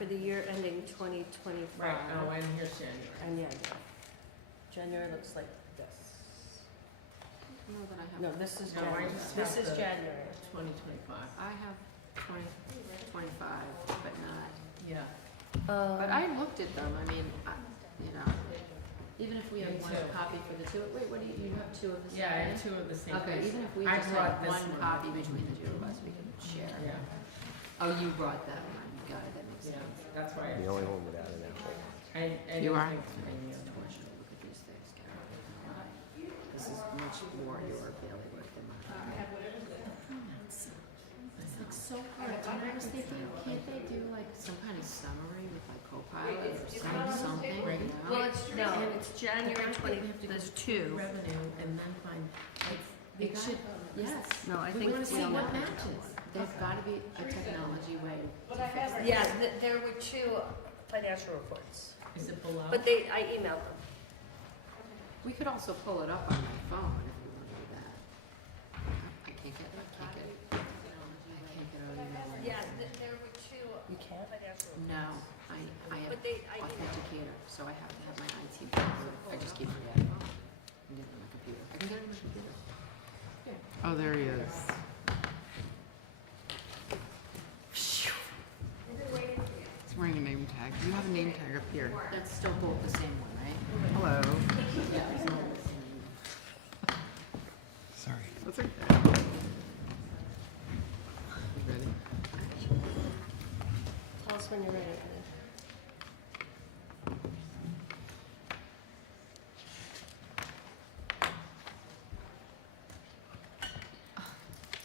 for the year ending 2025. Right, oh, and here's January. And yeah, January looks like this. No, then I have. No, this is No, I January. just This have is the- January. 2025. I have 2025, but not. Yeah. But I looked at them, I mean, you know, even if we have Me one too. copy for the two, wait, what do you have two of the same? Yeah, I have thing? 2 of the same. Okay, things. even if we I just brought have this one copy between the two of us, we can share. Yeah, Oh, you brought that one, got it, that makes yeah, sense. that's why. The only one without an apple. I You don't are? think I knew. Look at these things, Karen. This is much more your bailiwick than mine. This looks so hard, and I was thinking, can't they do like some kind of summary with like Copilot or something? Right. you know? Well, it's January 20, there's 2. Revenue and then find, It should, yes. No, I We think wanna we see don't what have matches. There's gotta be a technology way to fix it. Yeah, there were 2 financial reports, is it below? but I emailed them. We could also pull it up on my phone if we want to do that. I can't get out of Yeah, there were 2 You can't? financial reports. No, I have But I emailed them. authenticator, so I have to have my IT. I just keep forgetting. I can get it on my computer. I can get it on my computer. Oh, there he is. He's wearing a name tag. You have a name tag up here. That's still both the same one, right? Hello. Yeah, it's all the same. Sorry. That's okay. You ready? Tell us when you're ready.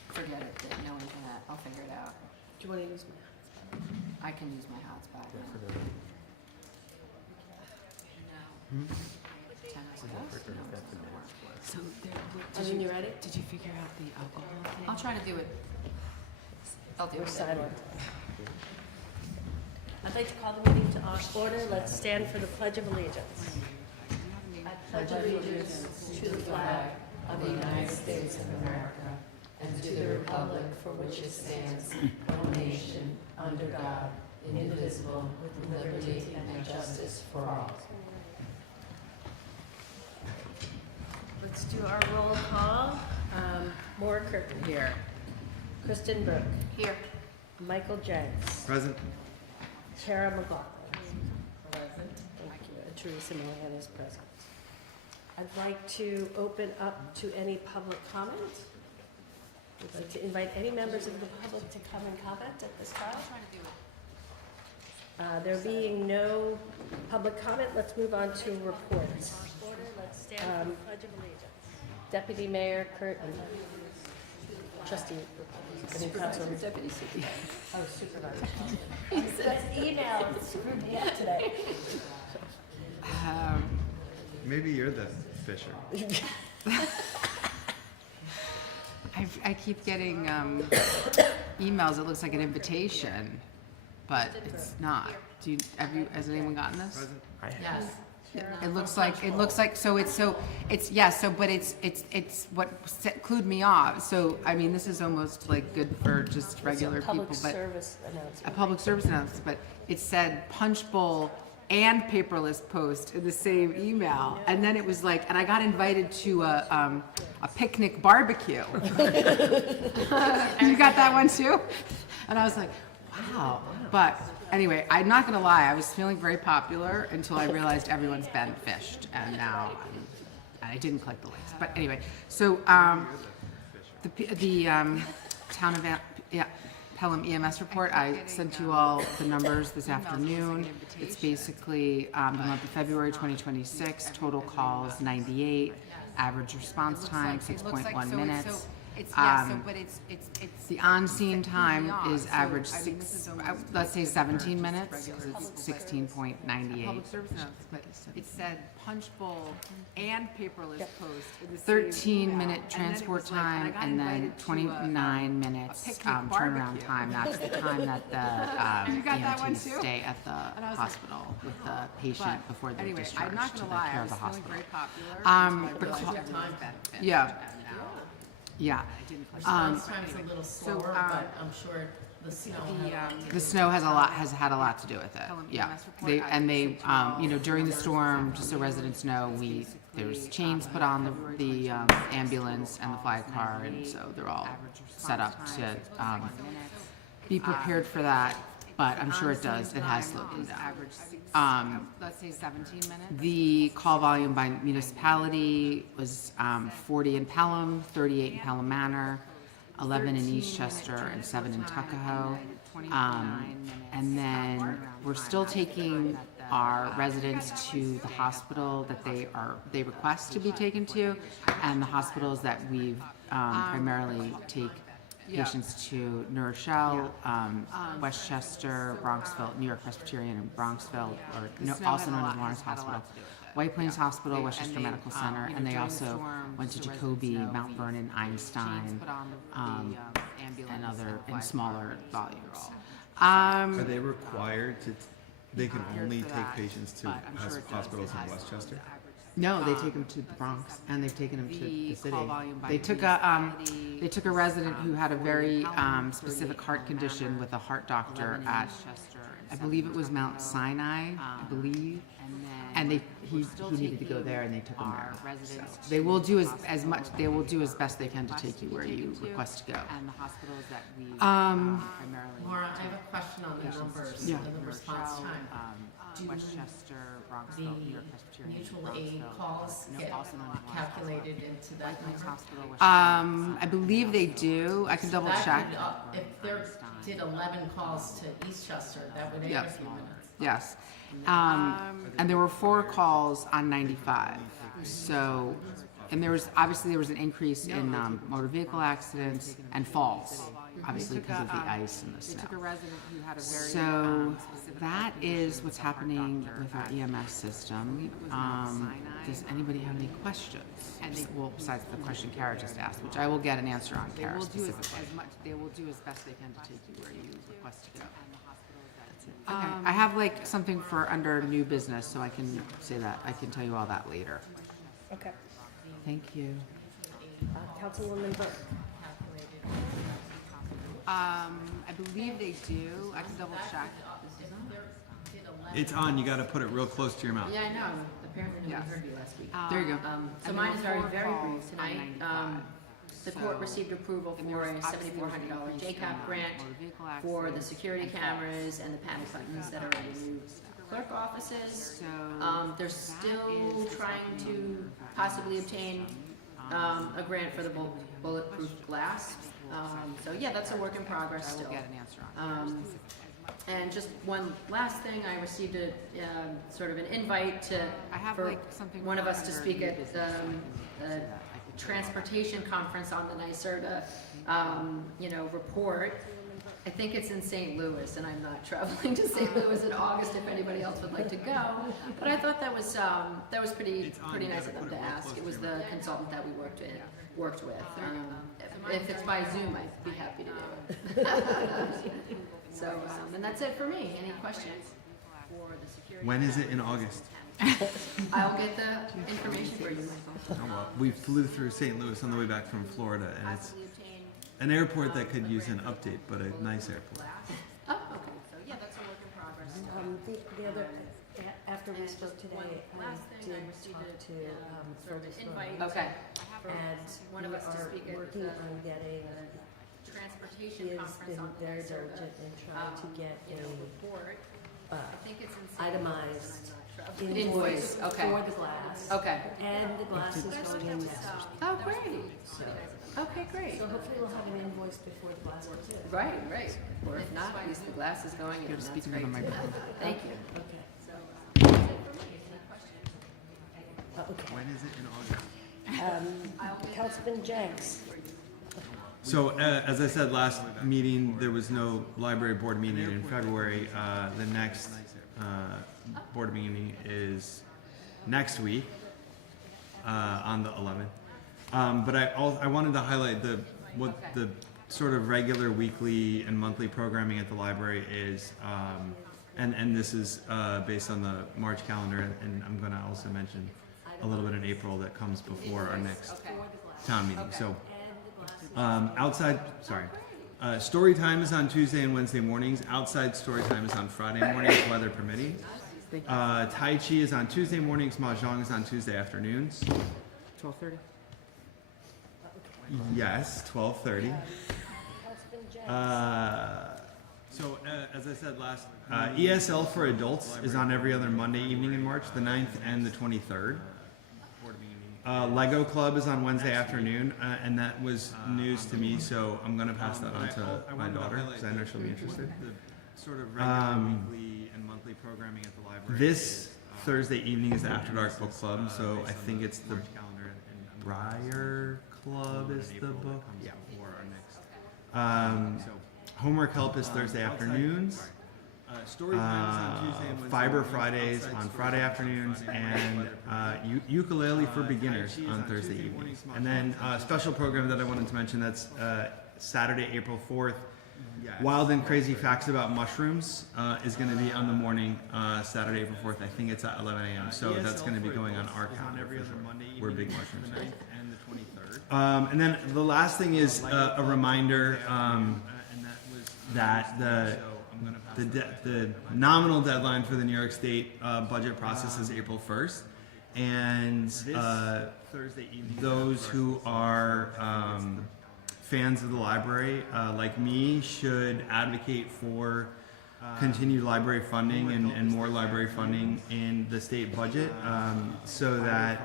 Forget it, didn't know internet. I'll figure it out. Do you want to use my hotspot? I can use my hotspot Yeah, for now. the, No. Tennis does? No, it doesn't work. So When you're ready? did you figure out the alcohol thing? I'll try to do it. I'll do We're it. silent. I'd like to call the meeting to order. Let's stand for the Pledge of Allegiance. I pledge allegiance to the flag of the United States of America and to the republic for which it stands, one nation, under God, indivisible, with liberty and justice for all. Let's do our roll call. Maura Curtin. Here. Kristen Brooke. Here. Michael Jenks. present. Tara McLaughlin. Present. Thank you. And Teresa Mohan is present. I'd like to open up to any public comment. I'd like to invite any members of the public to come and comment at this time. I'll try to do it. There being no public comment, let's move on to reports. Let's stand for the Pledge of Allegiance. Deputy Mayor Curtin. Trustee. I mean, Councilman. Deputy Supervisor. Oh, Supervisor. That email screwed me up today. Maybe you're the Fisher. I keep getting emails. It looks like an invitation, but it's not. Has anyone gotten this? Present. I have. Yes. It looks like so it's yes, so but it's what clued me off. So I mean, this is almost like good for just regular people, Public but service a announcement. public service announcement, but it said punch bowl and paperless post in the same email. And then it was like, and I got invited to a picnic barbecue. And you got that one too? And I was like, wow. But anyway, I'm not gonna lie, I was feeling very popular until I realized everyone's been fished. And now I didn't click the links. But anyway, so the town of Pelham EMS report, I sent you all the numbers this afternoon. It's basically the month of February 2026, total calls 98, average response time 6.1 minutes. The on-scene time is average let's say 17 minutes, because it's 16.98. It said punch bowl and paperless post. 13-minute transport time, and then 29 minutes turnaround time. That's the time that the EMTs stay at the hospital with the patient before they're discharged to the care of the hospital. Yeah. Yeah. Response time's a little slower, but I'm sure The snow. The snow has had a lot to do with it. Yeah, they during the storm, just so residents know, there's chains put on the ambulance and the flag car, and so they're all set up to be prepared for that. But I'm sure it has slowed them down. Let's say 17 minutes. The call volume by municipality was 40 in Pelham, 38 in Pelham Manor, 11 in Eastchester, and 7 in Tuckahoe. And then we're still taking our residents to the hospital that they request to be taken to, and the hospitals that we primarily take patients to: New Rochelle, Westchester, Bronxville, New York Presbyterian in Bronxville, also known as Lawrence Hospital, White Plains Hospital, Westchester Medical Center, and they also went to Jacobi, Mount Vernon, Einstein, and other in smaller volumes. Are they required to? They can only take patients to hospitals in Westchester. No, they take them to the Bronx, and they've taken them to the city. They took a resident who had a very specific heart condition with a heart doctor at, I believe it was Mount Sinai, I believe, and he needed to go there, and they took him there. So they will do as best they can to take you where you request to go. Laura, I have a question on the numbers Yeah. and the response time. Do Westchester, Bronxville, New York Presbyterian, mutual aid calls get calculated into that number? I believe they do. I can double That check. could, if they did 11 calls to Eastchester, that would add a few minutes. Yes. And there were 4 calls on 95. So, and there was an increase in motor vehicle accidents and falls, obviously because of the ice and the snow. So that is what's happening with our EMS system. Does anybody have any questions? Well, besides the question Kara just asked, which I will get an answer on, Kara, specifically. They will do as best they can to take you where you request to go. Okay. I have something for under new business, so I can say that. I can tell you all that later. Okay. Thank you. Councilwoman Burke. I believe they do. I can double check. It's on. You got to put it real close to your mouth. Yeah, I know. Apparently nobody Yes. heard you last week. There you go. So mine is very, very brief tonight. The court received approval for a $7,400 JCAP grant for the security cameras and the panic buttons that are in the new clerk offices. They're still trying to possibly obtain a grant for the bulletproof glass. So yeah, that's a work in progress still. Get an answer on. And just one last thing, I received a sort of an invite for one of us to speak at the transportation conference on the NYSERDA, report. I think it's in St. Louis, and I'm not traveling to St. Louis in August if anybody else would like to go. But I thought that was pretty nice of them to ask. It was the consultant that we worked with. If it's by Zoom, I'd be happy to do it. So, and that's it for me. Any questions for the security? When is it in August? I'll get the information for you, Michael. Oh, well, we flew through St. Louis on the way back from Florida, and it's an airport that could use an update, but a nice airport. Oh, okay. So yeah, that's a work in progress still. The other, after we spoke today, I last thing, I did received talk to sort of an Phil invite. Desmond, Okay. and One of we us to are speak at working the on getting, transportation he has conference been on the very NYSERDA, diligent in trying to get report. a I think it's in St. Louis. itemized Invoice, okay. for the glass. Okay. And the glass is going in next. Oh, great. Okay, great. So hopefully we'll have an invoice before the glass goes in. Right. Or if not, at least the glass is going in. That's speaking great. to the microphone. Thank you. Okay. Okay. When is it in August? Councilman Jenks. So, as I said last meeting, there was no library board meeting in February. The next board meeting is next week on the 11th. But I wanted to highlight what the sort of regular weekly and monthly programming at the library is, and this is based on the March calendar, and I'm going to also mention a little bit in April that comes before our next town meeting. So. Story time is on Tuesday and Wednesday mornings. Outside story time is on Friday mornings, weather permitting. Tai Chi is on Tuesday mornings. Mahjong is on Tuesday afternoons. 12:30. Yes, 12:30. As I said last, ESL for adults is on every other Monday evening in March, the 9th and the 23rd. Lego Club is on Wednesday afternoon, and that was news to me, so I'm going to pass that on to my daughter, because I know she'll be interested. Sort of regular weekly and monthly programming at the library. This Thursday evening is the After Dark Book Club, so I think it's the Briar Club is the book. Yeah. Homework help is Thursday afternoons. Fiber Fridays on Friday afternoons, and ukulele for beginners on Thursday evenings. And then a special program that I wanted to mention, that's Saturday, April 4th. Wild and Crazy Facts About Mushrooms is going to be on the morning, Saturday, April 4th. I think it's at 11 a.m. So that's going to be going on our calendar. We're big mushrooms fans. And then the last thing is a reminder that the nominal deadline for the New York State budget process is April 1st, and those who are fans of the library, like me, should advocate for continued library funding and more library funding in the state budget, so that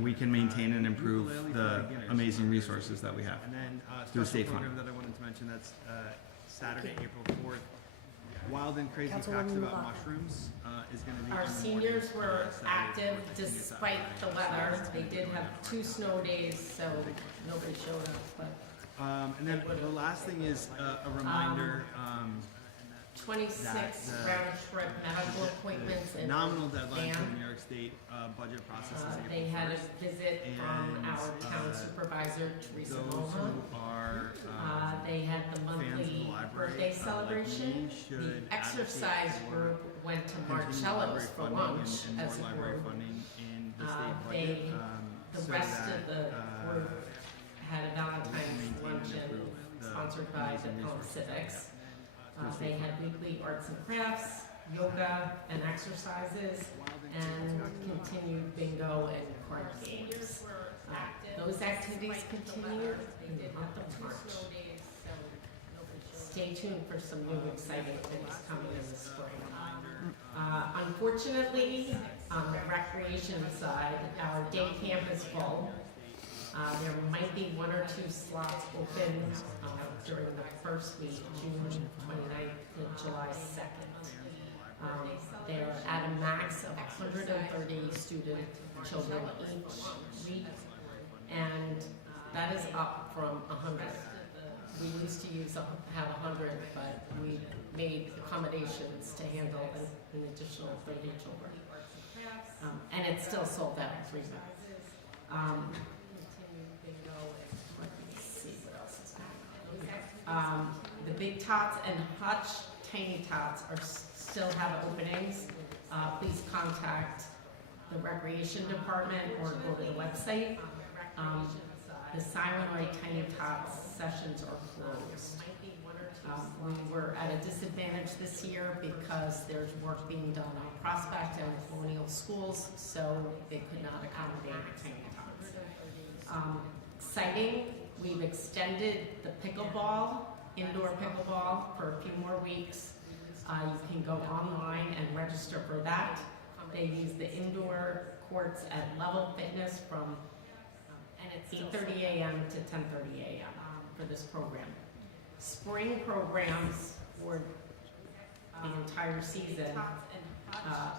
we can maintain and improve the amazing resources that we have through state funding. That's Saturday, April 4th. Wild and Crazy Facts About Mushrooms is going to be. Our seniors were active despite the weather. They did have 2 snow days, so nobody showed up, but. And then the last thing is a reminder. 26 round trip medical appointments and Nominal deadline for the van. New York State budget process is April They had a 1st. visit from our town supervisor, Teresa Those Mohan. who are They had the fans of the monthly library, birthday like celebration. me, The should exercise advocate group went to continued Marcello's library for funding lunch and as a more library group. funding in the state They, budget. the So rest that, of the group had a Valentine's maintain and luncheon improve the sponsored by the amazing Pelham resources Civics. that They had weekly arts and crafts, yoga and exercises, and continued bingo and card games. Those activities continue in the month of March. Stay tuned for some new exciting things coming in the spring. Unfortunately, on the recreation side, our day camp is full. There might be 1 or 2 slots open during the first week, June 29th to July 2nd. They're at a max of 130 children each week, and that is up from 100. We used to have 100, but we made accommodations to handle an additional 30 children. And it's still sold out in 3 months. Let's see what else is going on. The Big Tots and Hutch Tiny Tots still have openings. Please contact the Recreation Department or go to the website. The Silent Night Tiny Tots sessions are closed. We were at a disadvantage this year because there's work being done on Prospect and Colonial schools, so they could not accommodate Tiny Tots. Exciting, we've extended the indoor pickleball for a few more weeks. You can go online and register for that. They use the indoor courts at Level Fitness from 8:30 a.m. to 10:30 a.m. For this program. Spring programs for the entire season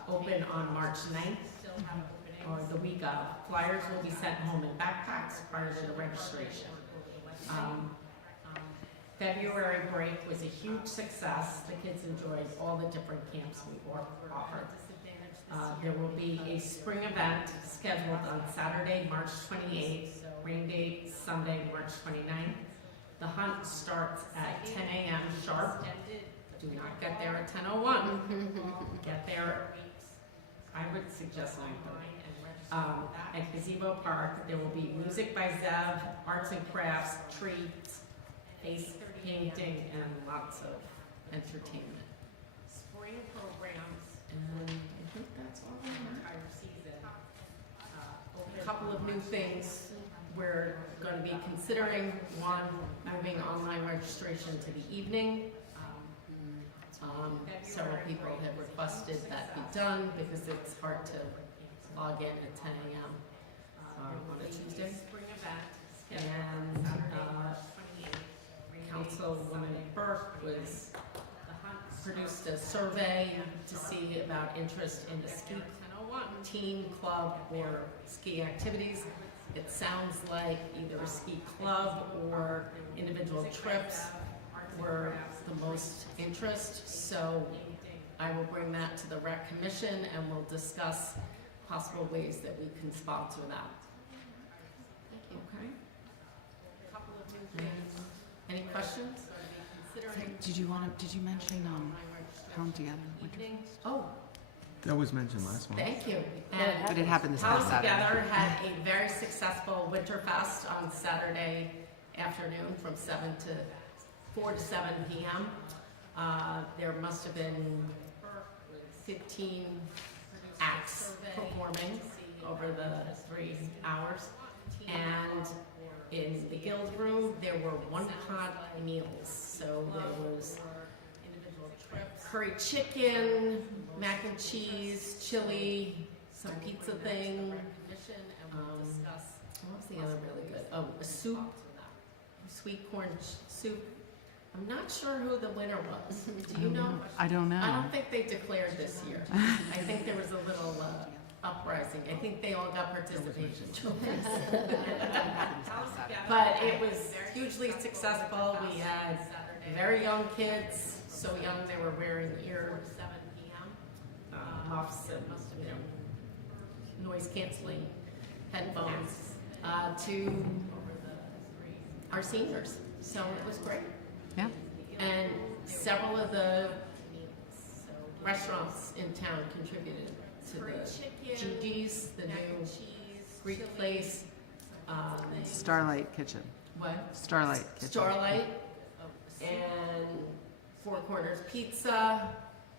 open on March 9th or the week of. Flyers will be sent home in backpacks prior to the registration. February break was a huge success. The kids enjoyed all the different camps we offered. There will be a spring event scheduled on Saturday, March 28th, rain date Sunday, March 29th. The hunt starts at 10 a.m. sharp. Do not get there at 10:01. Get there, I would suggest 9:30. At Gazebo Park, there will be music by Zev, arts and crafts, treats, face painting, and lots of entertainment. Spring programs, and I think that's all the entire season. A couple of new things we're going to be considering. One, moving online registration to the evening. Several people have requested that be done because it's hard to log in at 10 a.m. On a Tuesday. And Councilwoman Burke produced a survey to see about interest in the ski team, club, or ski activities. It sounds like either a ski club or individual trips were the most interest. So I will bring that to the Rec Commission and we'll discuss possible ways that we can sponsor that. Okay. Any questions? Did you mention, Home Together? Oh, That was mentioned last month. thank you. And But it happened this House past Saturday. Together had a very successful Winterfest on Saturday afternoon from 4 to 7 p.m. There must have been 15 acts performing over the 3 hours. And in the guild room, there were one-pot meals. So there was curry chicken, mac and cheese, chili, some pizza thing. What was the other really good? Oh, a soup, sweet corn soup. I'm not sure who the winner was. Do you know? I don't know. I don't think they declared this year. I think there was a little uprising. I think they all got participation trophies. But it was hugely successful. We had very young kids, so young they were wearing muffs and noise canceling headphones to our seniors. So it was great. Yeah. And several of the restaurants in town contributed to the Gigi's, the new Greek place. Starlight Kitchen. What? Starlight Kitchen. Starlight and Four Corners Pizza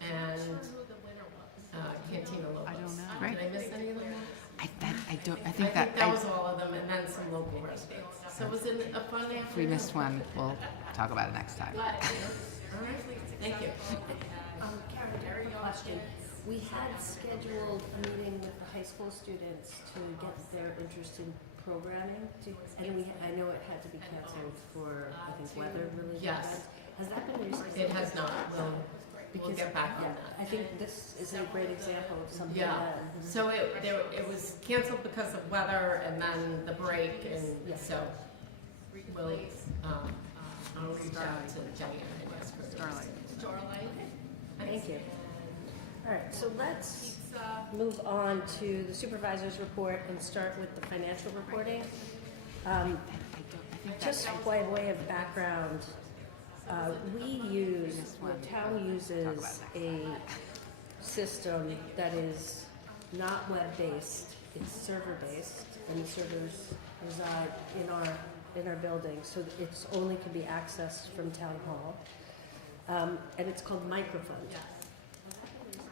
and Cantina Locos. I don't know. Did I miss any of them? I think I think that was all of them, and then some local restaurants. So it was a fun afternoon. if we missed one, we'll talk about it next time. But, all right, thank you. Karen, question. We had scheduled a meeting with the high school students to get their interest in programming, and I know it had to be canceled for, I think, weather-related Yes. events. Has that been rescheduled? It has not. We'll get back on Yeah, that. I think this is a great example of something Yeah. that. So it was canceled because of weather and then the break, and so we'll I'll reach out to Diana and ask her. Starlight. Thank you. All right, so let's move on to the supervisor's report and start with the financial reporting. Just by way of background, the town uses a system that is not web-based, it's server-based, and the servers reside in our building, so it's only can be accessed from town hall. And it's called Microfund.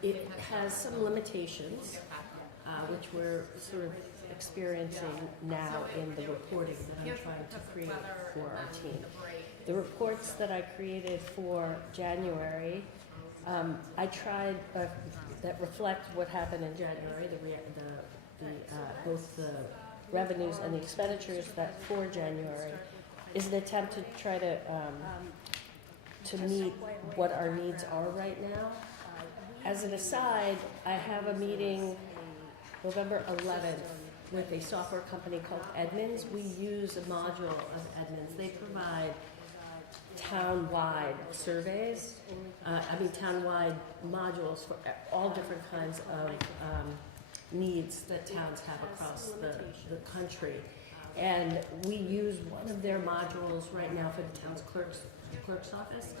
It has some limitations, which we're sort of experiencing now in the reporting that I'm trying to create for our team. The reports that I created for January, I tried that reflect what happened in January, both the revenues and the expenditures that for January is an attempt to try to meet what our needs are right now. As an aside, I have a meeting November 11th with a software company called Edmunds. We use a module of Edmunds. They provide town-wide surveys, town-wide modules for all different kinds of needs that towns have across the country. And we use one of their modules right now for the town's clerk's office.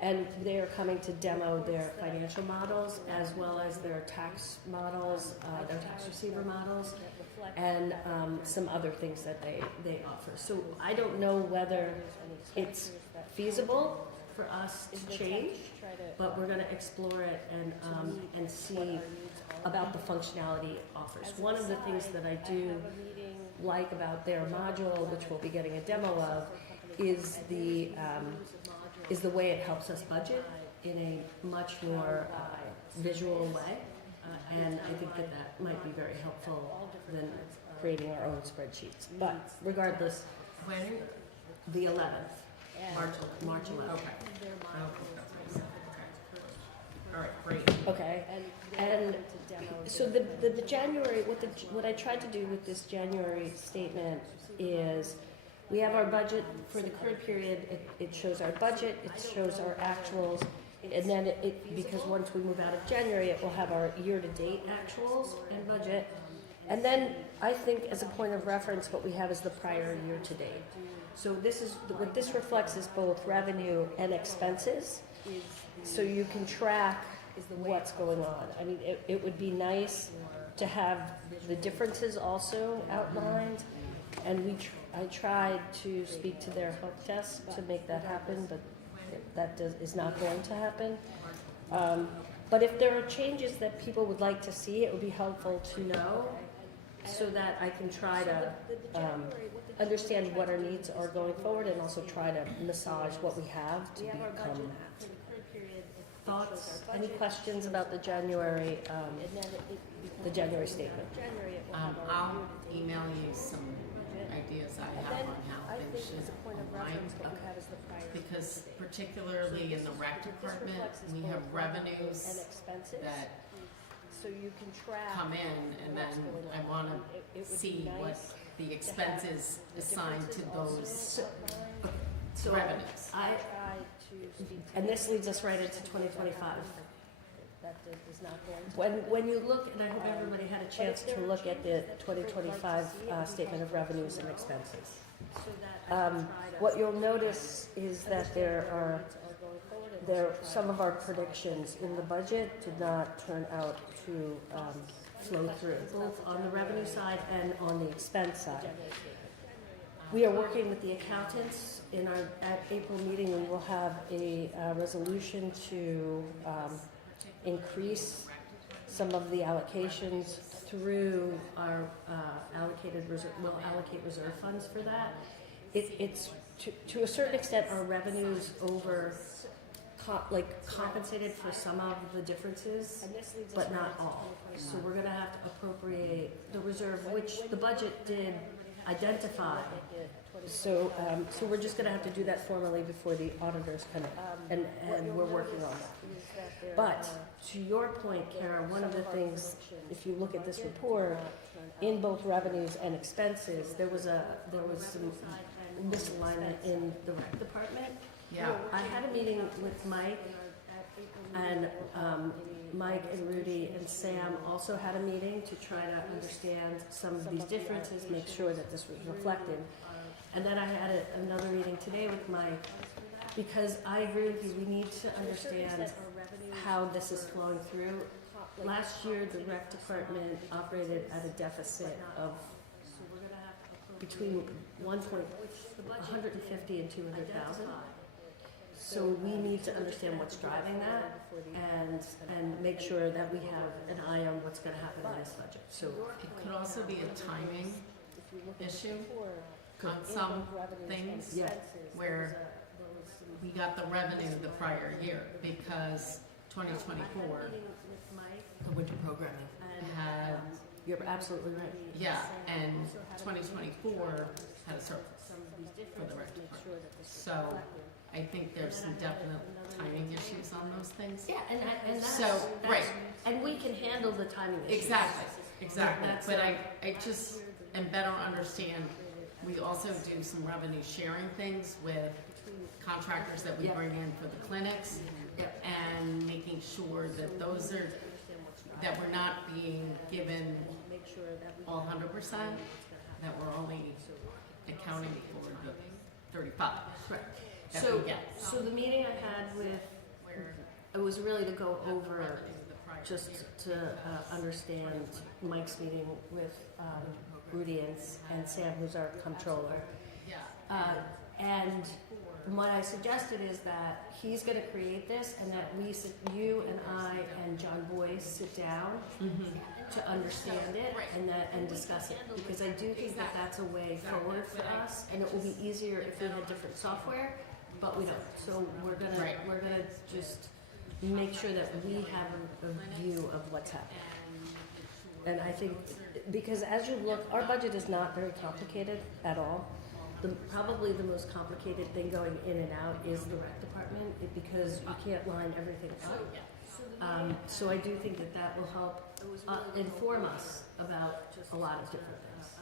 And they are coming to demo their financial models as well as their tax models, their tax receiver models, and some other things that they offer. So I don't know whether it's feasible for us to change, but we're gonna explore it and see about the functionality it offers. One of the things that I do like about their module, which we'll be getting a demo of, is the way it helps us budget in a much more visual way. And I think that that might be very helpful than creating our own spreadsheets. But regardless, When? the 11th, March 11th. Okay. All right, great. Okay, and so the January, what I tried to do with this January statement is, we have our budget for the current period, it shows our budget, it shows our actuals, and then because once we move out of January, it will have our year-to-date actuals and budget. And then, I think as a point of reference, what we have is the prior year-to-date. So what this reflects is both revenue and expenses, so you can track what's going on. I mean, it would be nice to have the differences also outlined, and I tried to speak to their help desk to make that happen, but that is not going to happen. But if there are changes that people would like to see, it would be helpful to know, so that I can try to understand what our needs are going forward, and also try to massage what we have to become that. Thoughts? Any questions about the January statement? I'll email you some ideas I have on how things should align. Because particularly in the rec department, we have revenues that come in, and then I want to see what the expenses assigned to those revenues. And this leads us right into 2025. When you look, and I hope everybody had a chance to look at the 2025 statement of revenues and expenses. What you'll notice is that some of our predictions in the budget did not turn out to flow through, both on the revenue side and on the expense side. We are working with the accountants in our April meeting, and we'll have a resolution to increase some of the allocations through our we'll allocate reserve funds for that. It's to a certain extent, our revenues compensated for some of the differences, but not all. So we're gonna have to appropriate the reserve, which the budget did identify. So we're just gonna have to do that formally before the auditors come in, and we're working on that. But to your point, Kara, one of the things, if you look at this report, in both revenues and expenses, there was some misalignment in the rec department. Yeah. I had a meeting with Mike, and Mike and Rudy and Sam also had a meeting to try to understand some of these differences, make sure that this was reflected. And then I had another meeting today with Mike, because I agree with you, we need to understand how this is flowing through. Last year, the rec department operated at a deficit of between 150 and 200,000. So we need to understand what's driving that, and make sure that we have an eye on what's going to happen in this budget. So It could also be a timing issue on some things, yeah, where we got the revenue the prior year, because 2024 The winter programming. had, you're absolutely right. yeah, and 2024 had a surplus for the rec department. So I think there's some definite timing issues on those things. Yeah, and that's, So, right. and we can handle the timing issues. Exactly. That's, But I just am better understand, we also do some revenue sharing things with contractors that we Yeah. bring in for the clinics, Yeah. and making sure that those are, that we're not being given all 100%, that we're only accounting for the 35. Right. that So, we get. so the meeting I had with, it was really to go over, just to understand Mike's meeting with Rudy and Sam, who's our comptroller. Yeah. And what I suggested is that he's gonna create this and that you and I and John Boyce sit down to understand it and discuss it. Because I do think that that's a way forward for us, and it will be easier if we had different software, but we don't. So we're gonna just make sure that we have a view of what's happening. And I think, because as you look, our budget is not very complicated at all. Probably the most complicated thing going in and out is the rec department, because you can't line everything up. So I do think that that will help inform us about a lot of different things.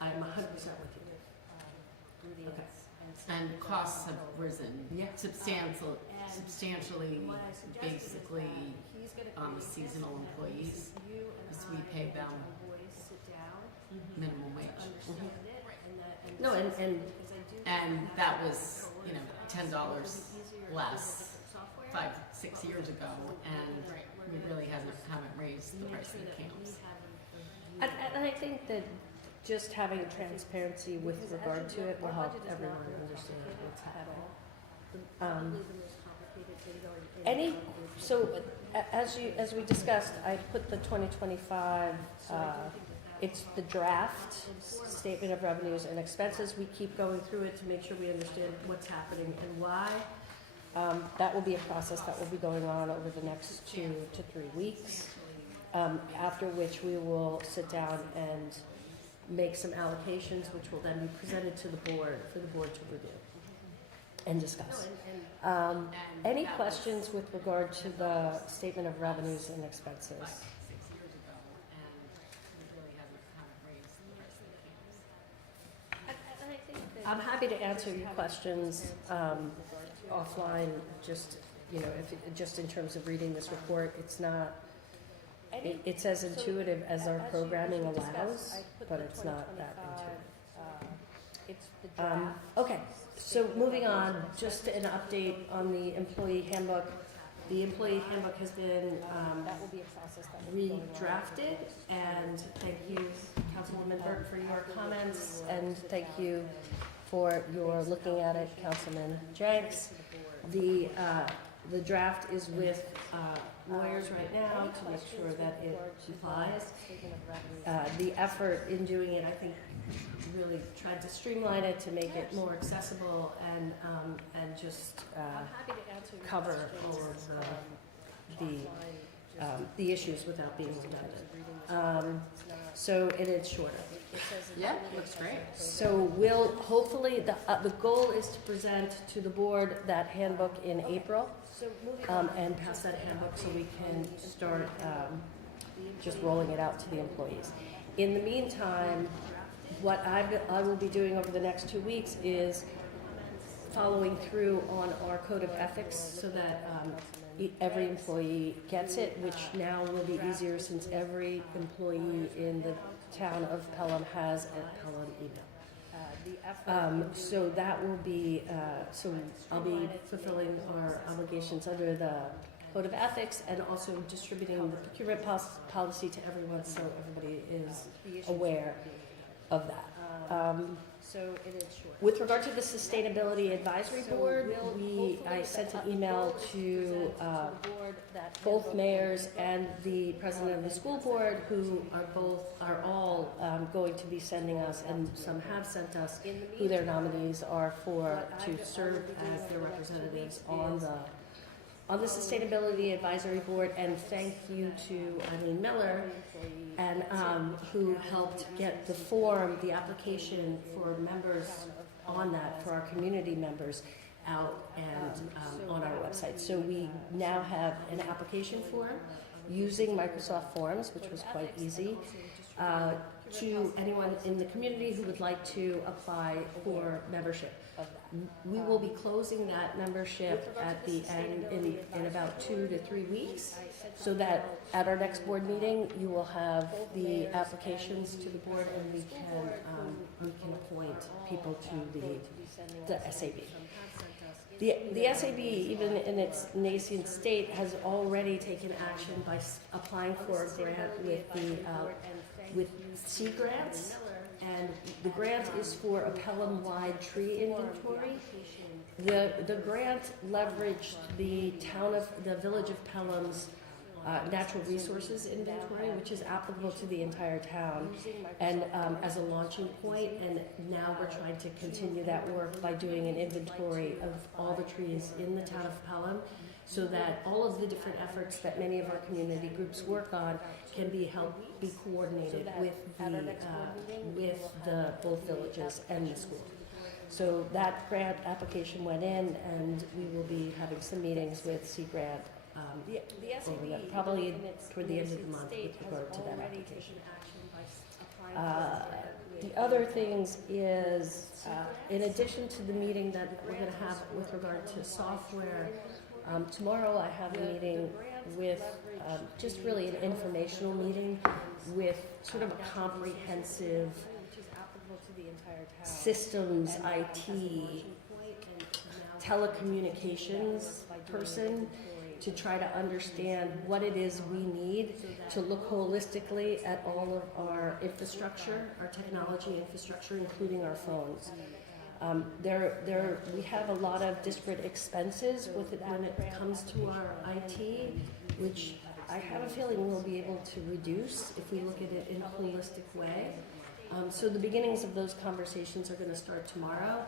I'm 100% with you. Okay. And costs have risen Yeah. substantially, basically, on the seasonal employees, because we pay them minimum wage. No, And that was, you know, $10 less 5-6 years ago, and we really haven't raised the price of the camps. and I think that just having transparency with regard to it will help everyone understand what's happening. As we discussed, I put the 2025, it's the draft statement of revenues and expenses. We keep going through it to make sure we understand what's happening and why. That will be a process that will be going on over the next 2 to 3 weeks, after which we will sit down and make some allocations, which will then be presented to the board for the board to review and discuss. Any questions with regard to the statement of revenues and expenses? I'm happy to answer your questions offline. Just just in terms of reading this report, it's not. It's as intuitive as our programming allows, but it's not that intuitive. Okay, so moving on, just an update on the employee handbook. The employee handbook has been redrafted, and thank you, Councilwoman Burke, for your comments, and thank you for your looking at it, Councilman Jenks. The draft is with lawyers right now to make sure that it complies. The effort in doing it, I think, really tried to streamline it to make it more accessible and just cover all of the issues without being redundant. So it is shorter. Yeah, looks great. So we'll hopefully, the goal is to present to the board that handbook in April, and pass that handbook so we can start just rolling it out to the employees. In the meantime, what I will be doing over the next 2 weeks is following through on our code of ethics so that every employee gets it, which now will be easier since every employee in the town of Pelham has a Pelham email. So that will be, so I'll be fulfilling our obligations under the Code of Ethics and also distributing the procurement policy to everyone so everybody is aware of that. So it is short. With regard to the Sustainability Advisory Board, I sent an email to both mayors and the president of the school board, who are all going to be sending us, and some have sent us, who their nominees are to serve as their representatives on the Sustainability Advisory Board. And thank you to Eileen Miller, and who helped get the application for members on that, for our community members, out and on our website. So we now have an application form using Microsoft Forms, which was quite easy, to anyone in the community who would like to apply for membership. We will be closing that membership at the end in about 2 to 3 weeks, so that at our next board meeting, you will have the applications to the board, and we can appoint people to the SAB. The SAB, even in its nascent state, has already taken action by applying for a grant with Sea Grants. And the grant is for a Pelham-wide tree inventory. The grant leveraged the village of Pelham's natural resources inventory, which is applicable to the entire town, and as a launching point. And now we're trying to continue that work by doing an inventory of all the trees in the town of Pelham, so that all of the different efforts that many of our community groups work on can be coordinated with the both villages and the school. So that grant application went in, and we will be having some meetings with Sea Grant probably toward the end of the month with regard to that application. The other things is, in addition to the meeting that we're going to have with regard to software, tomorrow I have a meeting with, just really an informational meeting with sort of a comprehensive systems, IT, telecommunications person, to try to understand what it is we need to look holistically at all of our infrastructure, our technology infrastructure, including our phones. We have a lot of disparate expenses with it when it comes to our IT, which I have a feeling we'll be able to reduce if we look at it in a holistic way. So the beginnings of those conversations are going to start tomorrow.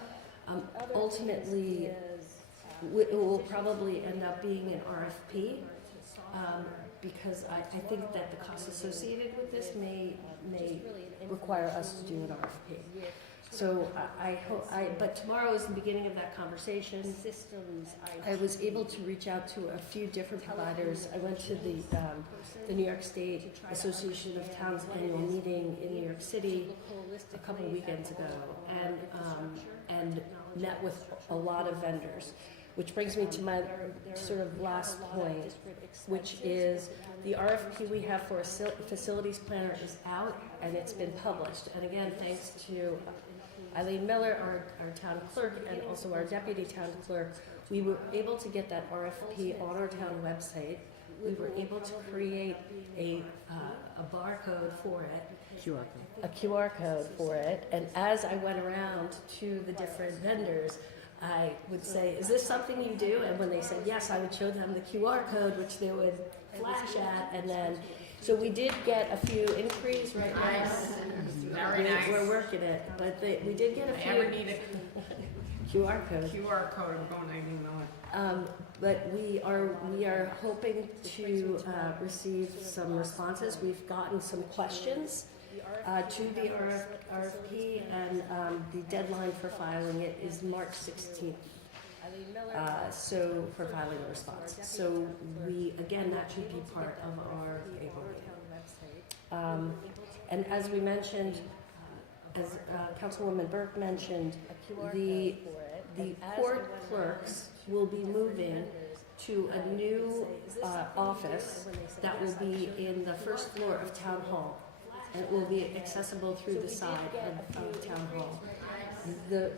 Ultimately, it will probably end up being an RFP, because I think that the costs associated with this may require us to do an RFP. So but tomorrow is the beginning of that conversation. I was able to reach out to a few different providers. I went to the New York State Association of Towns annual meeting in New York City a couple of weekends ago, and met with a lot of vendors. Which brings me to my sort of last point, which is the RFP we have for a facilities planner is out, and it's been published. And again, thanks to Eileen Miller, our town clerk, and also our deputy town clerk, we were able to get that RFP on our town website. We were able to create a barcode for it, a QR code for it. And as I went around to the different vendors, I would say, is this something you do? And when they said yes, I would show them the QR code, which they would flash at. And then, so we did get a few inquiries right now. Very nice. We're working it, but we did get a few. Ever need a QR code. QR code, I'm going, I didn't know it. But we are hoping to receive some responses. We've gotten some questions to the RFP, and the deadline for filing it is March 16th. So for filing a response. So that should be part of our April meeting. And as we mentioned, as Councilwoman Burke mentioned, the court clerks will be moving to a new office that will be in the first floor of Town Hall. And it will be accessible through the side of Town Hall. The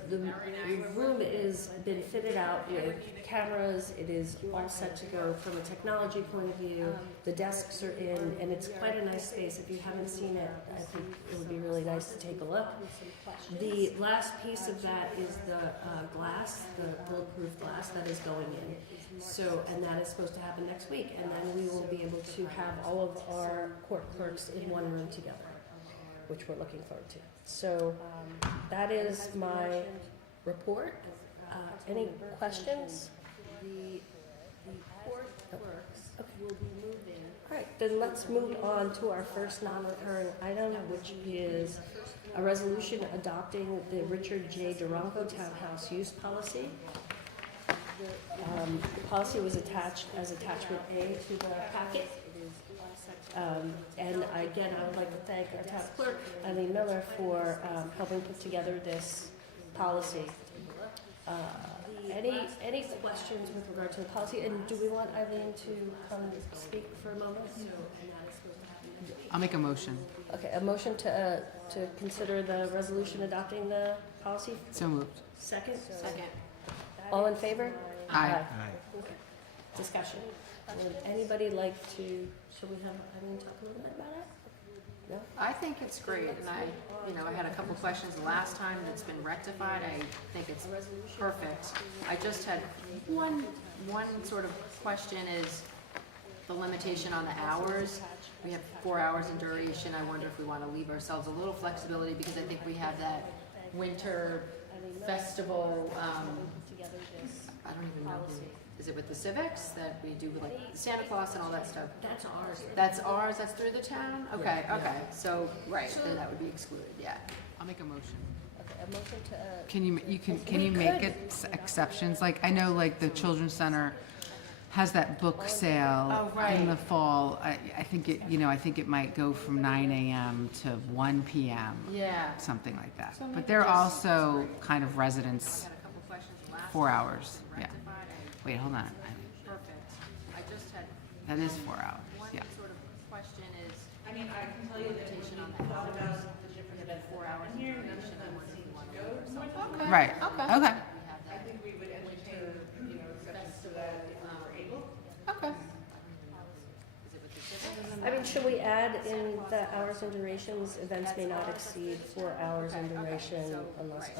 room is been fitted out with cameras. It is all set to go from a technology point of view. The desks are in, and it's quite a nice space. If you haven't seen it, I think it would be really nice to take a look. The last piece of that is the glass, the bulletproof glass that is going in. So, and that is supposed to happen next week. And then we will be able to have all of our court clerks in one room together, which we're looking forward to. So that is my report. Any questions? The court clerks will be moving. All right, then let's move on to our first non-recurring item, which is a resolution adopting the Richard J. Durango Townhouse Use Policy. The policy was attached as attachment A to the packet. And again, I would like to thank our town clerk, Eileen Miller, for helping put together this policy. Any questions with regard to the policy? And do we want Eileen to come speak for a moment? I'll make a motion. Okay, a motion to consider the resolution adopting the policy? So moved. Second? Second. All in favor? Aye. Aye. Okay. Discussion. Would anybody like to, should we have, talk a little bit about it? No? I think it's great, and I had a couple questions the last time, and it's been rectified. I think it's perfect. I just had one sort of question is the limitation on the hours. We have 4 hours in duration. I wonder if we want to leave ourselves a little flexibility, because I think we have that winter festival, I don't even know is it with the civics that we do with like Santa Claus and all that stuff? That's ours. That's ours, that's through the town? Okay, okay, so, right, then that would be excluded, yeah. I'll make a motion. Okay, a motion to, Can you make it exceptions? Like, I know like the Children's Center has that book sale Oh, right. in the fall. I think it might go from 9 a.m. to 1 p.m. Yeah. Something like that. So But maybe they're just- also kind of residents, Had a couple questions the last 4 time. hours, yeah. Rectified. Wait, hold on. Perfect. I just had That is 4 hours, one yeah. sort of question is, I mean, I can tell you that when limitation on we the thought hours. about the different We have events 4 that hours happen in here, none duration. of I them wonder if seem we want to to go leave north ourselves. of that. Right, Okay. okay, We have I that think we would entertain, exceptions to that if we were able. okay. Is it with the civics? should we add in the hours and durations, events may not exceed 4 hours in duration unless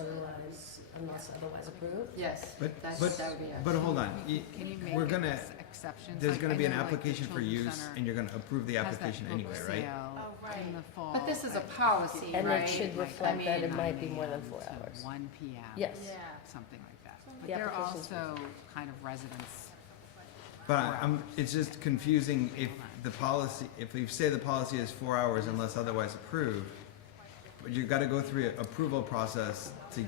otherwise approved? Yes, But, that but, would be but hold on. Can you make We're gonna, exceptions? there's Like, gonna I be an know, like, the application for Children's use, Center and you're gonna approve the has that application book anyway, right? sale in the fall. But this is a policy, And right? it should Like, reflect that it 9 might be more than a.m. 4 to hours. 1 p.m. Yes. Yeah. Something like that. But The they're application's- also kind of residents. But it's just confusing if the policy, if we say the policy is 4 hours unless otherwise approved, but you've gotta go through an approval process to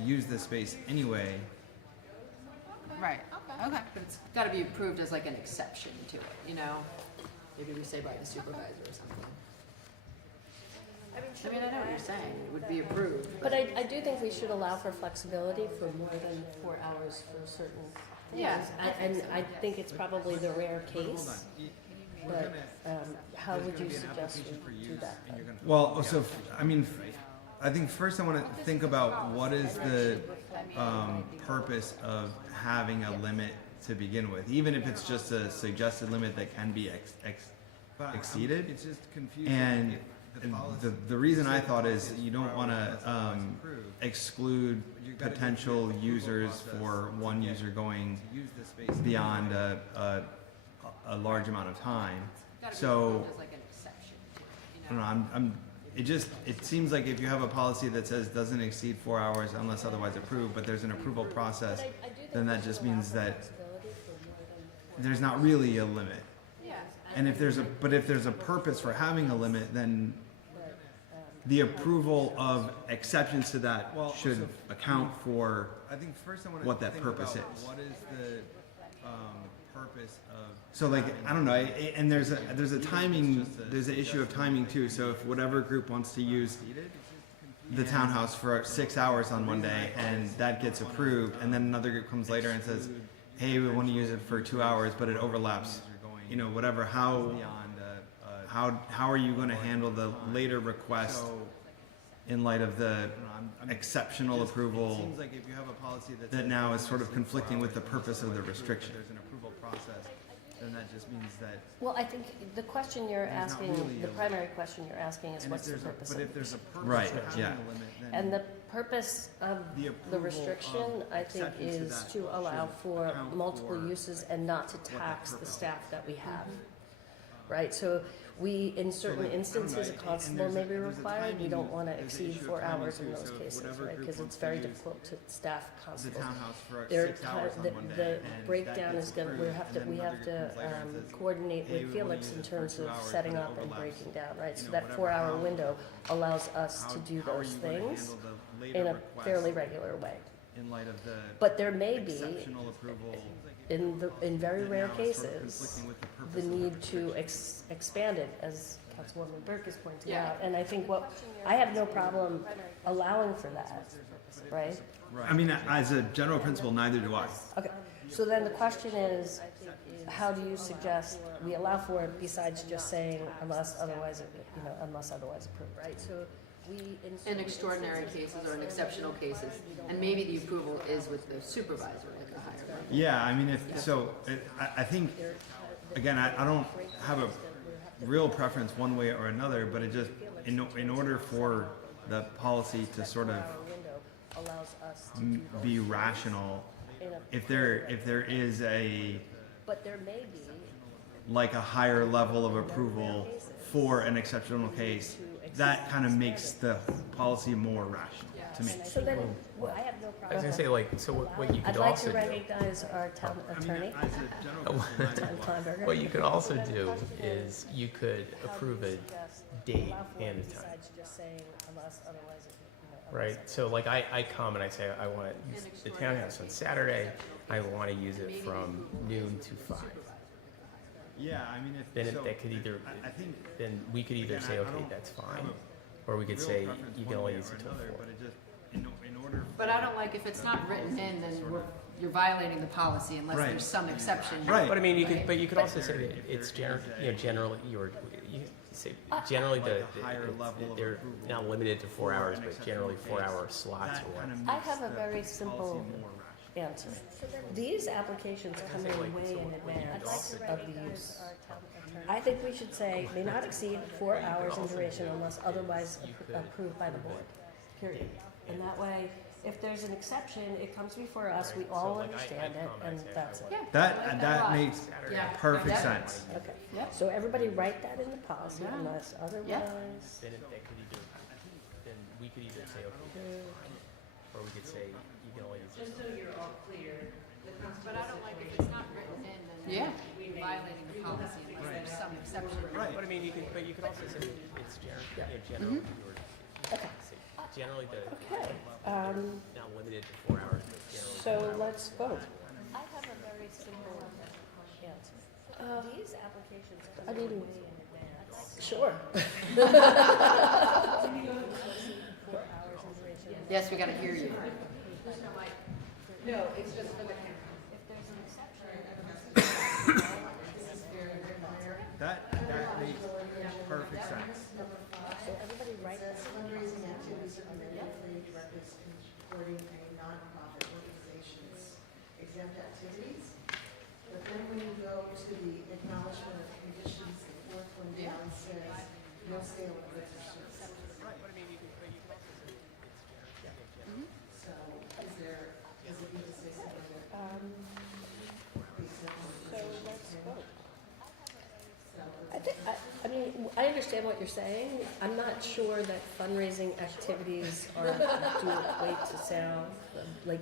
use this space anyway. Right, okay. But it's gotta be approved as like an exception to it, you know? Maybe we say by the supervisor or something. I mean, I know what you're saying, it would be approved. But I do think we should allow for flexibility for more than 4 hours for certain things. Yeah, And I think it's probably the rare Hold on. case, We're but gonna- how there's would gonna you be an suggest application for we do use, that? and you're gonna- Well, so, I think first I wanna think about what is the, purpose of having a limit to begin with, even if it's just a suggested limit that can be exceeded. It's just confusing. And the reason I thought is you don't wanna, exclude potential users for one user going beyond a large amount of time. Gotta be So, approved as like an exception to it, you I don't know, it seems like if you have a policy that says doesn't exceed 4 hours unless otherwise approved, but there's an approval process, then that just means that there's not really a limit. Yeah. And if there's a purpose for having a limit, then the approval of exceptions to that should account for what that purpose is. What is the purpose of? So like, I don't know, and there's a timing, there's an issue of timing too. So if whatever group wants to use the townhouse for 6 hours on one day and that gets approved, and then another group comes later and says, hey, we want to use it for 2 hours, but it overlaps, whatever, how are you going to handle the later request in light of the exceptional approval that now is sort of conflicting with the purpose of the restriction? There's an approval process, then that just means that. Well, I think the question you're There's not asking, really the a- primary question you're asking is what's the purpose of But it? if there's a purpose Right, for having yeah. a limit, then. And the purpose of The the approval restriction, of I think, exceptions to is that to allow should for account multiple for uses and not to that tax the purpose staff that we have. Right, so we, in certain like, I don't know, instances, a and constable there's may a- be there's a required, we don't timing- wanna there's an exceed issue of 4 timing hours too, in those so if cases, whatever right? group Because wants it's to very use difficult to staff the constables. townhouse for They're 6 hours on one day. the and that breakdown gets is gonna, approved, we and then have another to, group comes later and says, coordinate "Hey, with we wanna Felix use in it for terms 2 of hours, setting but it up and overlaps." breaking down, right? So whatever, that 4 hour how- window allows us to do how are those you gonna things handle the later in a request fairly regular way. in light of the But there may be, exceptional approval? in very that rare now is sort of cases, conflicting with the the purpose of need to restriction. expand it, as Councilwoman Burke is pointing Yeah. out. And I think I have no problem allowing for that, right? I mean, as a general principle, neither do I. Okay, so then the question is, how do you suggest we allow for it besides just saying unless otherwise approved, right? So in extraordinary cases or in exceptional cases, and maybe the approval is with the supervisor, like a higher level. Yeah, I mean, I think, again, I don't have a real preference one way or another, but it just, in order for the policy to sort of be rational, if there is But there may be. like a higher level of approval for an exceptional case, that kind of makes the policy more rational to me. So then, well, I have no I was problem. gonna say, like, so what you I'd could like also to do, recognize our town attorney, As a general Tom Kleinberger. what you could also do is you could approve a date and a time, Besides just saying unless otherwise, right? So like I come and I say, I want to use the townhouse on Saturday, I want to use it from noon to 5. Yeah, I mean, Then so, that could either, I think then we could either again, say, I okay, don't that's have fine, a or we could real say, preference you one can only way use or it till another, 4. but it just, in order. But I don't like if it's not written in, then you're violating the policy unless Right. there's some exception. Right. But I mean, you could, Right. but you could also say that it's generally, you say, generally Like a higher level of they're approval not limited to 4 hours, an but generally exceptional 4-hour case. slots That or kind what. of I makes have a the very policy simple more rational. answer. These applications come in like, way so in what you could advance also of the use. I think we should say may not exceed 4 hours in duration unless otherwise approved by the board, period. And that way, if there's an exception, it comes before us, we all understand it, and that's it. Yeah. That makes Yeah. perfect Yeah. sense. Okay, Yep. so everybody write that in the policy Yeah. unless otherwise. Then that could either, then we could either say, okay, that's fine, or we could say, you can only use it. But I don't like if it's not written in, then you're violating the policy unless there's some exception. Right. But I mean, you could also say it's generally, generally Okay, not limited to 4 hours, but generally. so let's vote. I have a very simple answer. These applications come in way in advance. Sure. 4 hours in duration. Yes, we gotta hear you. No, it's just for the camera. If there's an exception. That makes perfect sense. So everybody write this. Fundraising activities are mandatory records supporting a nonprofit organization's exempt activities. But then when you go to the acknowledgement of conditions, the fourth one down says, no sale of goods or services. So is it need to say something that the example of So let's vote. So I mean, I understand what you're saying. I'm not sure that fundraising activities are do equate to sale. Like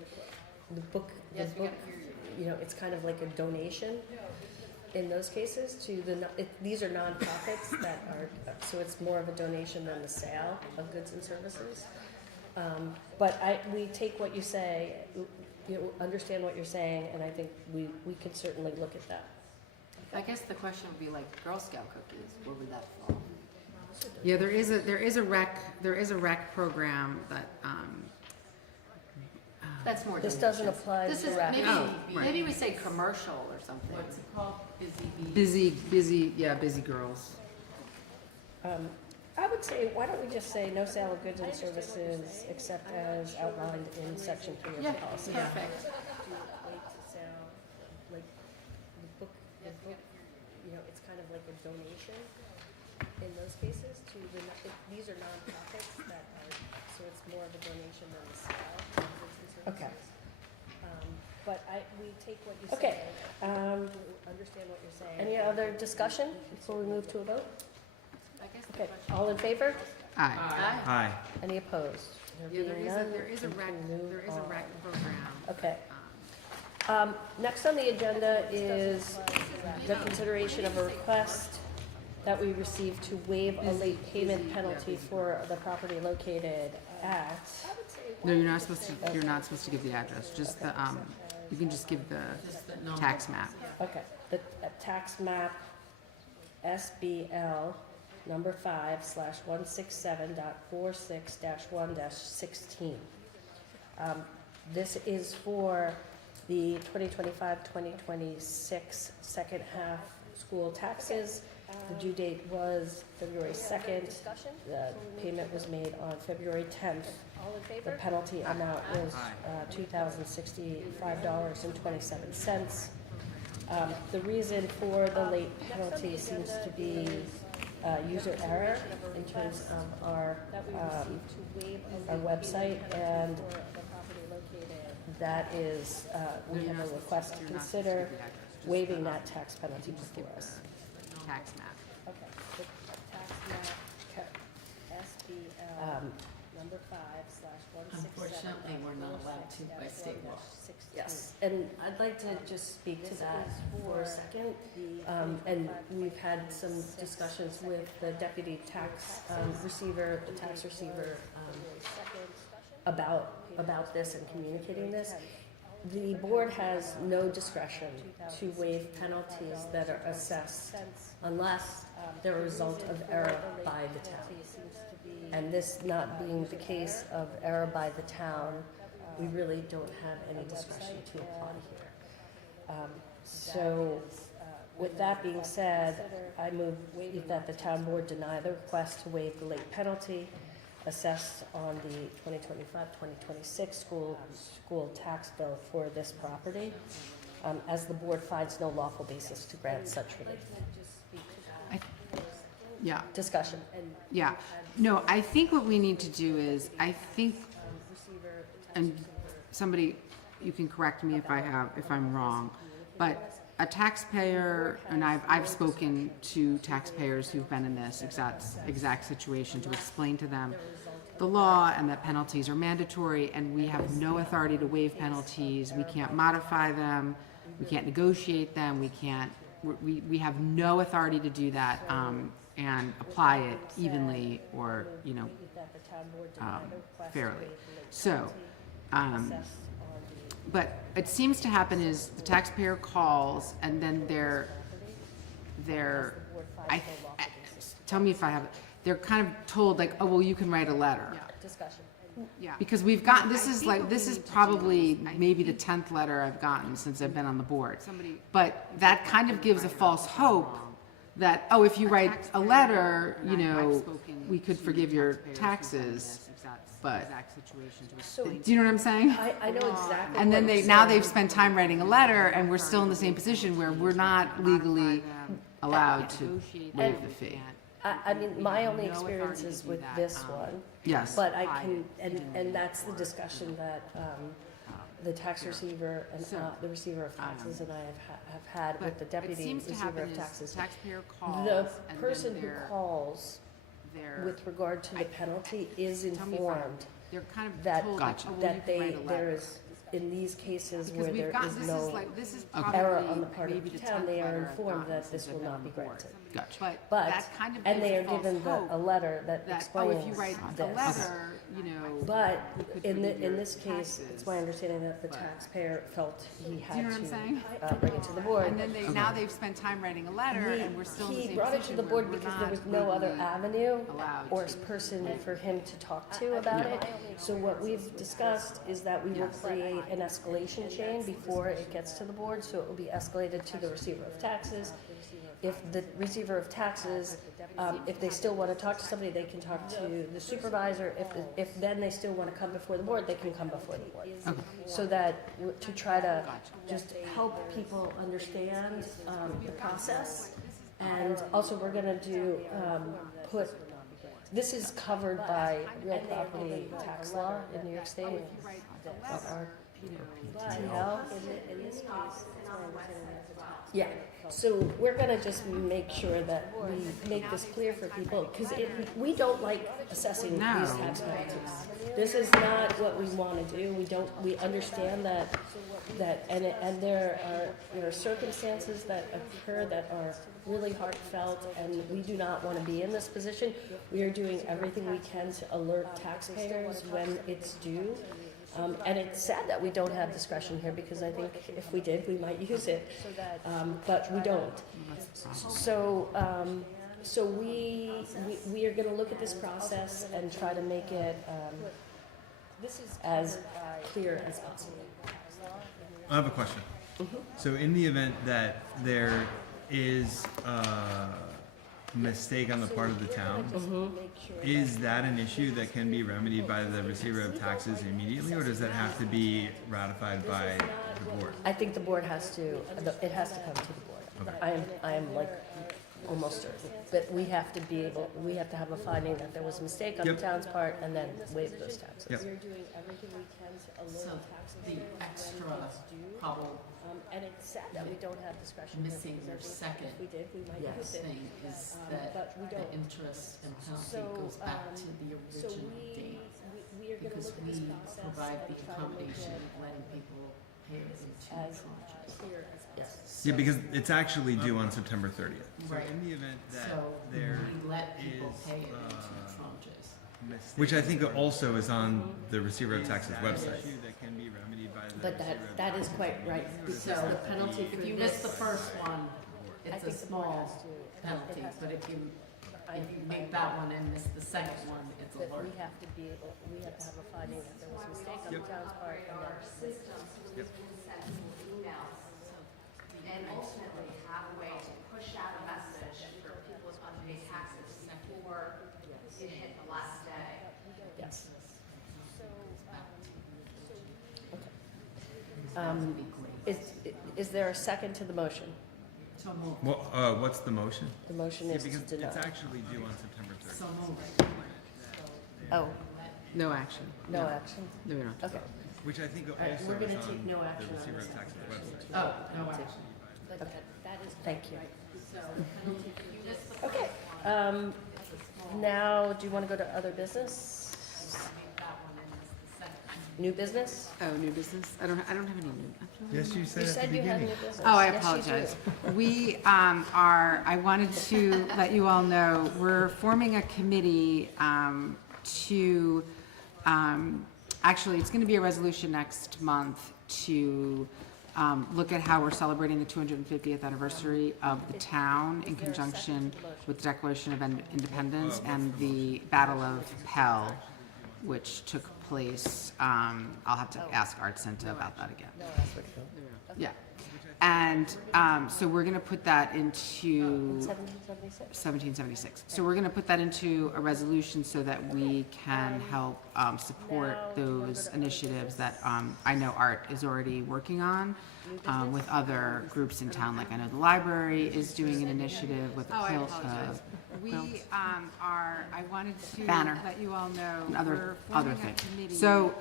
the book, Yes, we gotta hear you. you know, it's kind of like a donation in those cases to the, these are nonprofits that are, so it's more of a donation than the sale of goods and services. But we take what you say, you know, understand what you're saying, and I think we could certainly look at that. I guess the question would be like Girl Scout cookies, where would that fall? Yeah, there is a rec program that, That's more This donations. doesn't apply This to is, rec. maybe, Oh, right. maybe we say commercial or something. What's it called? Busy bee? busy girls. I would say, why don't we just say no sale of goods and services except as outlined in section 3 of Yeah, the policy. perfect. Do equate to sale, like the book, you know, it's kind of like a donation in those cases to the, these are nonprofits that are, so it's more of a donation than the sale of goods and services. Okay. But we take what you say. Okay. Understand what you're saying. Any other discussion before we move to a vote? I guess the Okay, question. all in favor? Aye. Aye. Hi. Any opposed? Yeah, being none, there is a we rec, can move there is a on. rec program. Okay. Um, Next on the agenda is the consideration of a request that we received to waive a late payment penalty for the property located at, No, you're not supposed to give the address, just the, you can just give the tax map. okay, the tax map SBL number 5/167.46-1-16. This is for the 2025-2026 second half school taxes. The due date was February 2nd. The payment was made on February 10th. The penalty amount was $2,065.27. The reason for the late penalty seems to be user error in terms of our website, and that is, we have a request to consider waiving that tax penalty before us. Tax map. Okay, the tax map, SBL, number 5/167. Unfortunately, we're not allowed to by state law. Yes, and I'd like to just speak to that for a second. And we've had some discussions with the deputy tax receiver, the tax receiver, about this and communicating this. The board has no discretion to waive penalties that are assessed unless they're a result of error by the town. And this not being the case of error by the town, we really don't have any discretion to apply here. So with that being said, I move that the town board deny the request to waive the late penalty assessed on the 2025-2026 school tax bill for this property, as the board finds no lawful basis to grant such relief. Yeah, Discussion. yeah. No, I think what we need to do is, I think, and somebody, you can correct me if I'm wrong, but a taxpayer, and I've spoken to taxpayers who've been in this exact situation to explain to them the law and that penalties are mandatory, and we have no authority to waive penalties. We can't modify them. We can't negotiate them. We have no authority to do that and apply it evenly or, fairly. So, but it seems to happen is the taxpayer calls and then tell me if I have it, they're kind of told like, oh, well, you can write a letter. Discussion. Yeah. Because we've got, this is probably maybe the 10th letter I've gotten since I've been on the board. But that kind of gives a false hope that, oh, if you write a letter, we could forgive your taxes. But, do you know what I'm saying? I know exactly. And then what you're they've saying. spent time writing a letter and we're still in the same position where we're not legally allowed to waive the fee. I mean, my only experience is with this one. Yes. But I can, and that's the discussion that the tax receiver and the receiver of taxes and I have had with the deputy receiver of taxes. Taxpayer calls. The person who calls with regard to the penalty is informed They're kind of that, told, that oh, well, you can write a letter. there is, in these cases Because where we've there got, is this no is like, this is error probably on the part of maybe the the town, 10th they are letter I've informed gotten that since this I've will been not on be the board. granted. Gotcha. But, that kind of and they are gives a false given hope a letter that that, oh, explains if you write a this. letter, But you could in forgive your this case, it's my understanding that the But- taxpayer felt he Do you had know what I'm saying? to bring it to the board. And then now they've spent time writing a letter and we're still in the He same brought it to position the where board we're because there was not no other legally avenue allowed or to. person for him to talk to about it. So what we've discussed is that we will create an escalation chain before it gets to the board, so it will be escalated to the receiver of taxes. If the receiver of taxes, if they still want to talk to somebody, they can talk to the supervisor. If then they still want to come before the board, they can come before the board. Okay. So that, to try to just help people understand the process. And also, we're going to do, this is covered by real property tax law in New York State. RPTL. In this case, yeah, so we're gonna just make sure that we make this clear for people, because we don't like assessing these tax penalties. This is not what we wanna do, we understand and there are circumstances that occur that are really heartfelt, and we do not wanna be in this position. We are doing everything we can to alert taxpayers when it's due. And it's sad that we don't have discretion here, because I think if we did, we might use it, but we don't. So we are going to look at this process and try to make it as clear as possible. I have a question. So in the event that there is a mistake on the part of the town, is that an issue that can be remedied by the receiver of taxes immediately, or does that have to be ratified by the board? I think the board has to, it has to come to the board. I am like almost certain, but we have to be able, we have to have a finding that there was a mistake on the Yep. town's part and then waive those taxes. Yep. We're doing everything we can to So alert taxes. the extra problem And it's sad that we don't have discretion. here, missing because I your think second If we did, we might use it. thing is but that we the don't. interest and penalty So, goes back to the So original date. we are gonna Because look at this we process provide the and try to make accommodation it of letting people pay it in two as tranches. clear as possible. Yeah, because it's actually due on September 30th. So Right. in the event that So there we let people is, pay it in two tranches. which I think also is on the receiver of taxes website. That can be remedied by the But that is quite right, because So the penalty for if you this. miss the first one, I it's a think the board small has to- penalty, it has to- but if you I- make that one and miss the second one, it's a That large. we have to be able, we have to have a finding that there was a mistake on the town's part and then. And ultimately have a way to push out a message for people with unpaid taxes before it hit the last day. Yes. That would be great. Is there a second to the motion? So moved. Well, what's the motion? The motion Yeah, is to because deny. it's actually due on September 30th. So moved. Oh, No action. no action? No, we don't have to. Okay. Which I think also right, we're gonna is take on no the action on receiver this of taxes website. Oh, no action. Thank you. Okay, now, do you want to go to other business? New business? Oh, new business? I don't have any new. Yes, you said You at the said you had new beginning. business. Oh, I Yes, you apologize. do. We I wanted to let you all know, we're forming a committee to, actually, it's going to be a resolution next month to look at how we're celebrating the 250th anniversary of the town in conjunction with the Declaration of Independence and the Battle of Pell, which took place. I'll have to ask Art Center about that again. No, that's what you Yeah. And so we're going to put that into 1776? 1776. So we're going to put that into a resolution so that we can help support those initiatives that I know Art is already working on with other groups in town. Like I know the library is doing an initiative with Oh, I Quilt. apologize. We I wanted to Banner. let you all know. And other thing. So,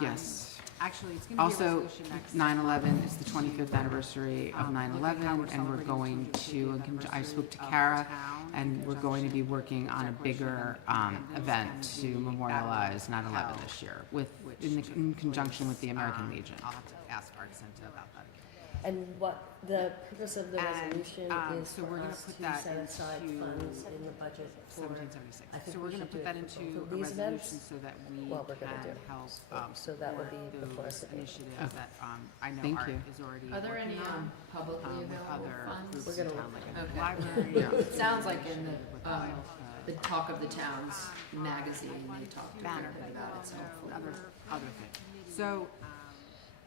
yes. Actually, it's going to be a Also, resolution next. 9/11 is the 25th anniversary of 9/11, and we're going to, I spoke to Kara, and we're going to be working on a bigger event to memorialize 9/11 this year, in conjunction with the American Legion. I'll have to ask Art Center about that again. And what, the purpose of the And, resolution is so for we're gonna us put to that set aside into funds in the budget for, 1776. I think So we we're going to should put do that it for into both a of these resolution events. so that we Well, we're gonna can do. help So that would be before those us again. initiatives that I know Thank Art you. is already Are there any working on. publicly With available other funds? groups We're in gonna town, like I know the Okay. library. It sounds like in the Talk of the Towns magazine, they talked a Banner. bit about it, so. Other thing. So,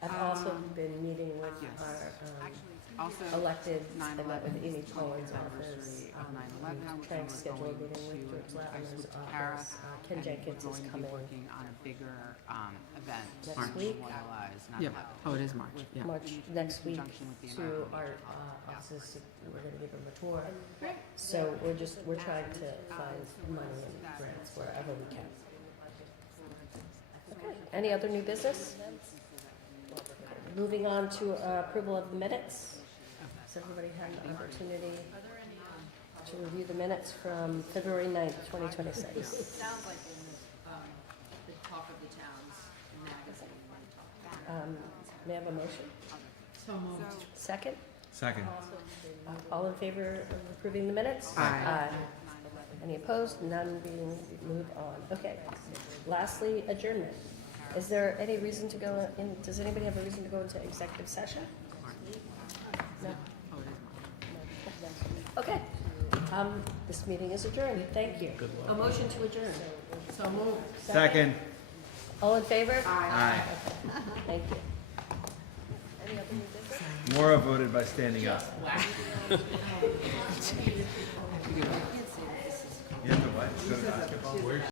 I've also been meeting with yes. our also, elected, I met 9/11 with is Amy the Cohen's 20th office. anniversary of 9/11, which Trying to we're schedule a going meeting with to- George I Lattimer's spoke to Kara, office. Ken and Jenkins we're is going to be coming working on a bigger event Next to week? memorialize Yeah. 9/11. Oh, it is March, yeah. March next week conjunction with the to American our Legion. offices. We're gonna give them a tour. So we're trying to find money and grants wherever we can. Okay, any other new business? Moving on to approval of the minutes. Has everybody had an opportunity to review the minutes from February 9th, 2026? Sounds like in the Talk of the Towns magazine. May I have a motion? So moved. Second? Second. All in favor of approving the minutes? Aye. Any opposed? None being moved on. Okay. Lastly, adjournment. Is there any reason to go in, does anybody have a reason to go into executive session? No? Oh, it is March. Okay. This meeting is adjourned. Thank you. A motion to adjourn. So moved. Second. All in favor? Aye. Thank you. Any other new business? Maura voted by standing up. You have to what? Go to basketball?